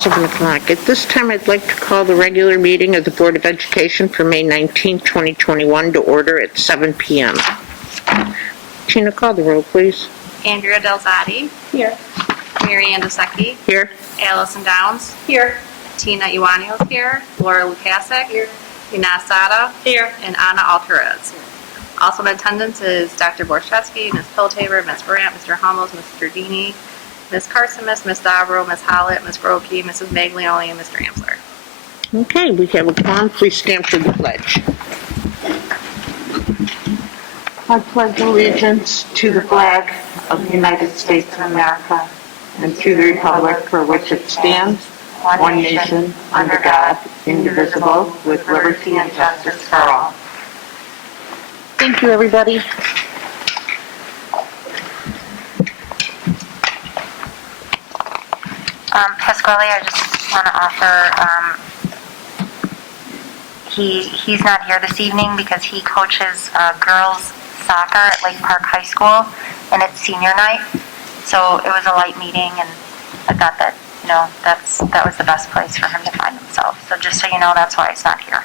7 o'clock. At this time, I'd like to call the regular meeting of the Board of Education for May 19, 2021 to order at 7 p.m. Tina, call the roll, please. Andrea Delzati. Here. Mary Ann Dusecki. Here. Allison Downs. Here. Tina Iwanio's here. Laura Lukasik. Here. Ina Sada. Here. And Anna Alvarez. Also in attendance is Dr. Borchowski, Ms. Piltaver, Ms. Brandt, Mr. Hummels, Mr. Dini, Ms. Carson, Ms. Davro, Ms. Hollett, Ms. Brokey, Mrs. Maglioli, and Mr. Amsler. Okay, we have a quorum. Please stand for the pledge. I pledge allegiance to the flag of the United States of America and to the republic for which it stands, one nation, under God, indivisible, with liberty and justice for all. Thank you, everybody. Pasquale, I just want to offer, he's not here this evening because he coaches girls soccer at Lake Park High School, and it's senior night, so it was a light meeting, and I thought that, that was the best place for him to find himself. So just so you know, that's why he's not here.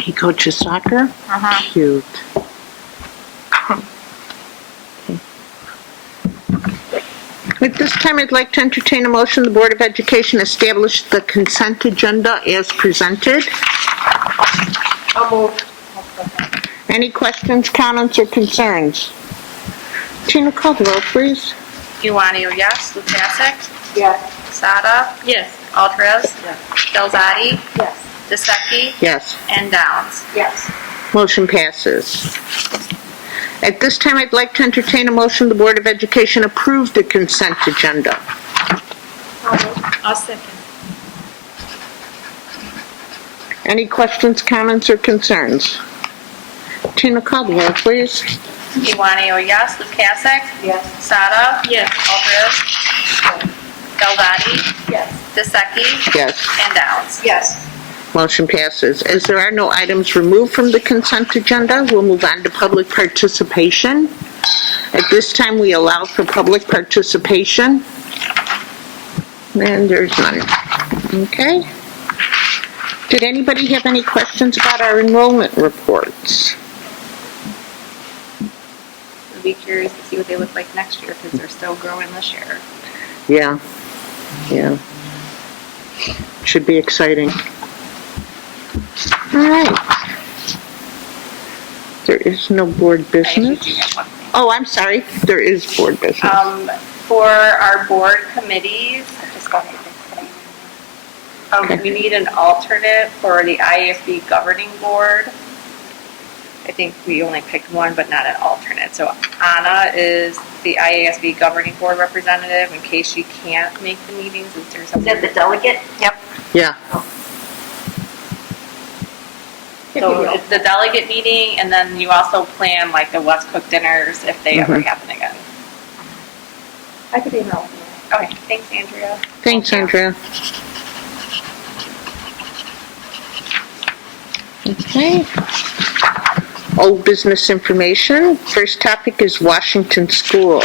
He coaches soccer? Cute. At this time, I'd like to entertain a motion the Board of Education establish the consent agenda as presented. I'll move. Any questions, comments, or concerns? Tina, call the roll, please. Iwanio, yes. Lukasik. Yes. Sada. Yes. Alvarez. Yes. Delzati. Yes. Dusecki. Yes. And Downs. Yes. Motion passes. At this time, I'd like to entertain a motion the Board of Education approve the consent agenda. I'll second. Any questions, comments, or concerns? Tina, call the roll, please. Iwanio, yes. Lukasik. Yes. Sada. Yes. Alvarez. Delzati. Yes. Dusecki. Yes. And Downs. Yes. Motion passes. As there are no items removed from the consent agenda, we'll move on to public participation. At this time, we allow for public participation. And there's none. Okay. Did anybody have any questions about our enrollment reports? I'd be curious to see what they look like next year because they're still growing this year. Yeah. Yeah. Should be exciting. All right. There is no board business. Oh, I'm sorry. There is board business. For our board committees, Okay. we need an alternate for the IASB governing board. I think we only picked one, but not an alternate. So Anna is the IASB governing board representative in case she can't make the meetings. Is there something? Is that the delegate? Yep. Yeah. So it's the delegate meeting, and then you also plan like the West Cook dinners if they ever happen again. I could be an alternate. Okay, thanks, Andrea. Thanks, Andrea. Okay. Old business information. First topic is Washington School.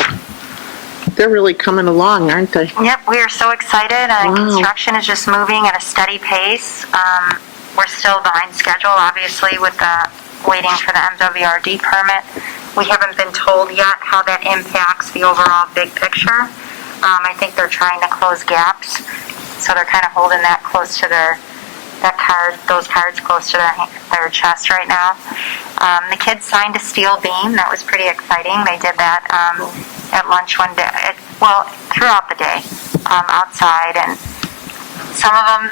They're really coming along, aren't they? Yep, we are so excited. Wow. Construction is just moving at a steady pace. We're still behind schedule, obviously, with waiting for the MWRD permit. We haven't been told yet how that impacts the overall big picture. I think they're trying to close gaps, so they're kind of holding that close to those cards close to their chest right now. The kids signed a steel beam. That was pretty exciting. They did that at lunch one day. Throughout the day, outside, and some of them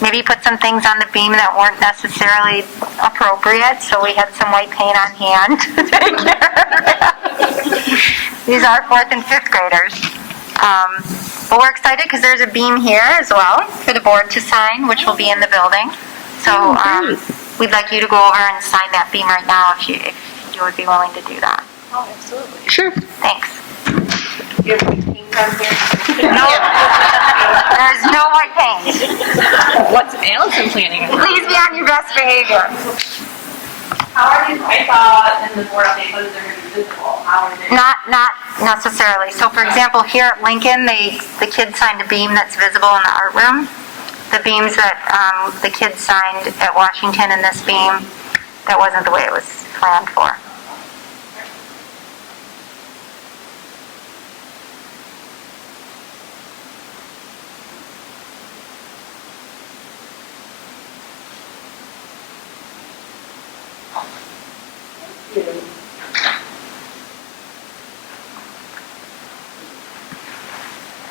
maybe put some things on the beam that weren't necessarily appropriate, so we had some white paint on hand to take care of that. These are 4th and 5th graders. But we're excited because there's a beam here as well for the board to sign, which will be in the building. So we'd like you to go over and sign that beam right now if you would be willing to do that. Oh, absolutely. Sure. Thanks. You have pink on here? No, there's no white paint. What's Allison planning? Please be on your best behavior. How are these? I saw in the board update that they're going to be visible. How are they? Not necessarily. So for example, here at Lincoln, the kids signed a beam that's visible in the art room. The beams that the kids signed at Washington in this beam, that wasn't the way it was planned for.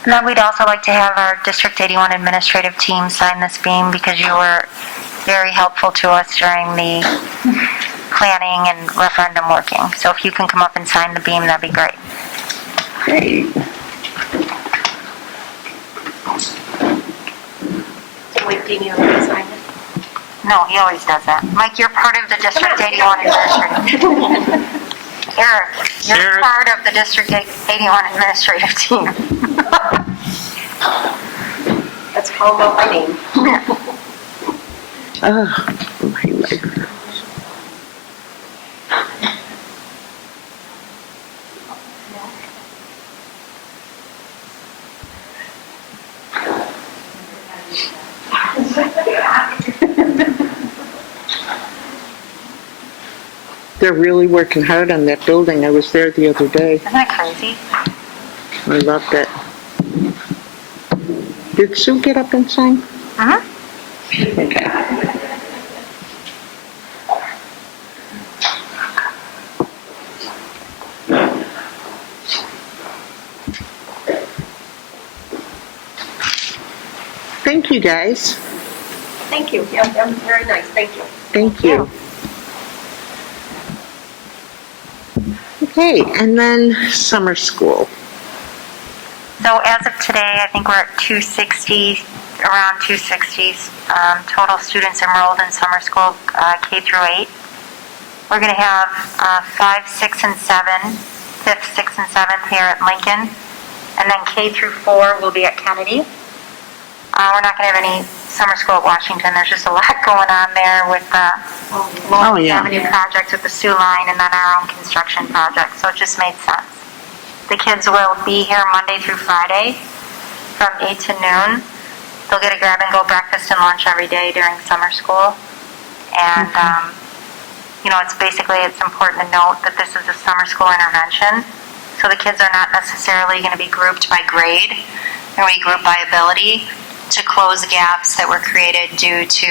And then we'd also like to have our District 81 administrative team sign this beam because you were very helpful to us during the planning and referendum working. So if you can come up and sign the beam, that'd be great. Great. So wait, Danielle, to sign it? No, he always does that. Mike, you're part of the District 81 administrative. Eric, you're part of the District 81 administrative team. Let's call them by name. My leg. They're really working hard on that building. I was there the other day. Isn't that crazy? I loved it. Did Sue get up and sign? Uh-huh. Okay. Thank you, guys. Thank you. Yeah, that was very nice. Thank you. Thank you. Okay, and then summer school. So as of today, I think we're at 260, around 260 total students enrolled in summer school, K through 8. We're going to have 5, 6, and 7, 5th, 6th, and 7th here at Lincoln. And then K through 4 will be at Kennedy. We're not going to have any summer school at Washington. There's just a lot going on there with the Lawrence Avenue project with the sewer line and then our own construction project. So it just made sense. The kids will be here Monday through Friday from 8 to noon. They'll get a grab-and-go breakfast and lunch every day during summer school. And, you know, it's important to note that this is a summer school intervention. So the kids are not necessarily going to be grouped by grade. They're going to be grouped by ability to close gaps that were created due to,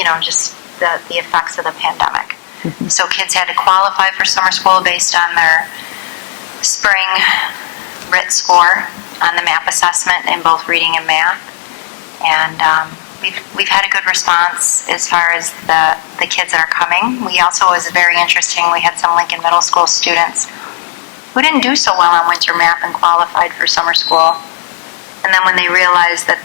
you know, just the effects of the pandemic. So kids had to qualify for summer school based on their spring RIT score on the MAP assessment in both reading and math. And we've had a good response as far as the kids that are coming. We also, it was very interesting, we had some Lincoln Middle School students who didn't do so well on winter math and qualified for summer school. And then when they realized that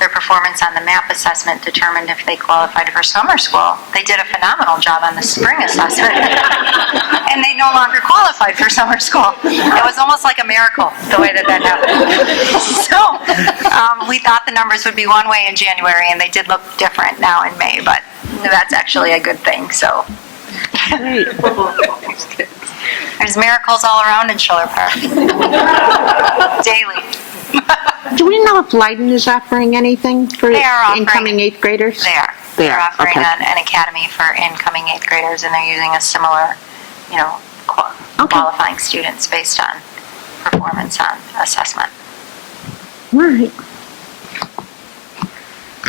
their performance on the MAP assessment determined if they qualified for summer school, they did a phenomenal job on the spring assessment. And they no longer qualified for summer school. It was almost like a miracle, the way that happened. So we thought the numbers would be one way in January, and they did look different now in May, but that's actually a good thing. So there's miracles all around in Schiller Park. Daily. Do we know if Leiden is offering anything for They are offering- incoming 8th graders? They are. They They're are, offering okay. an academy for incoming 8th graders, and they're using a similar, you know, Okay. qualifying students based on performance on assessment. All right.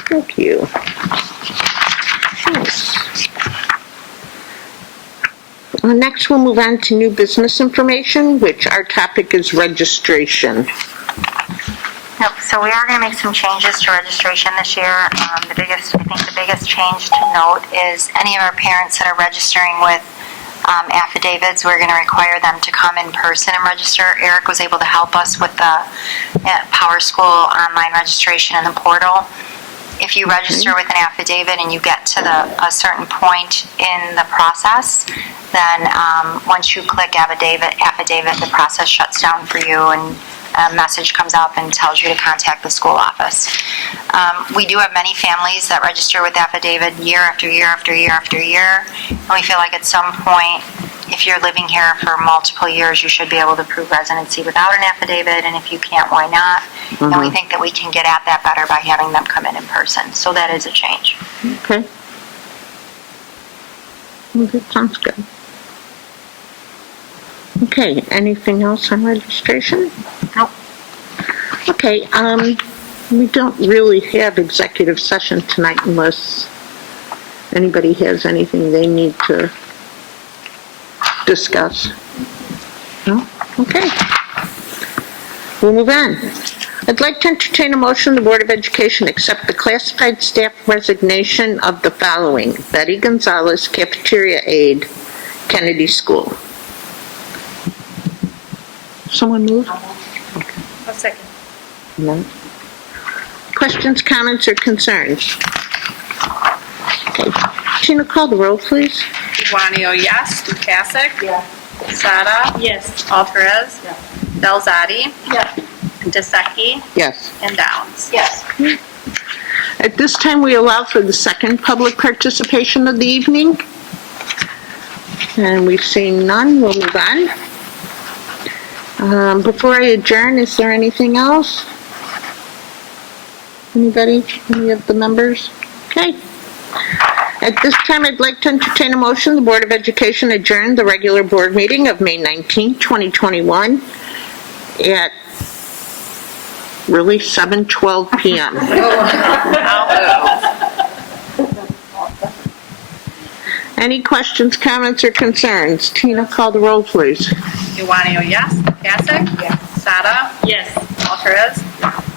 Thank you. Thanks. Next, we'll move on to new business information, which our topic is registration. Yep, so we are going to make some changes to registration this year. I think the biggest change to note is any of our parents that are registering with affidavits, we're going to require them to come in person and register. Eric was able to help us with the Power School online registration in the portal. If you register with an affidavit and you get to a certain point in the process, then once you click affidavit, the process shuts down for you, and a message comes up and tells you to contact the school office. We do have many families that register with affidavit year after year after year after year, and we feel like at some point, if if you're living here for multiple years, you should be able to prove residency without an affidavit, and if you can't, why not? And we think that we can get at that better by having them come in person. So that is a change. Okay. Well, that sounds good. Okay, anything else on registration? Nope. Okay, we don't really have executive session tonight unless anybody has anything they need to discuss. No? Okay. We'll move on. I'd like to entertain a motion the Board of Education accept the classified staff resignation of the following: Betty Gonzalez, cafeteria aide, Kennedy School. Someone move? A second. No. Questions, comments, or concerns? Okay. Tina, call the roll, please. Duanio, yes. Lukasik? Yes. Sada? Yes. Alvarez? Yes. Delzadi? Yes. DeSeki? Yes. And Downs. Yes. At this time, we allow for the second public participation of the evening. And we've seen none. We'll move on. Before I adjourn, is there anything else? Anybody? Any of the members? Okay. At this time, I'd like to entertain a motion the Board of Education adjourn the regular board meeting of May 19, 2021 at really 7:12 p.m. Any questions, comments, or concerns? Tina, call the roll, please. Duanio, yes. Lukasik? Yes. Sada? Yes. Alvarez?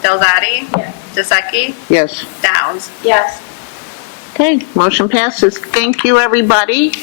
Delzadi? Yes. DeSeki? Yes. Downs. Yes. Okay, motion passes. Thank you, everybody.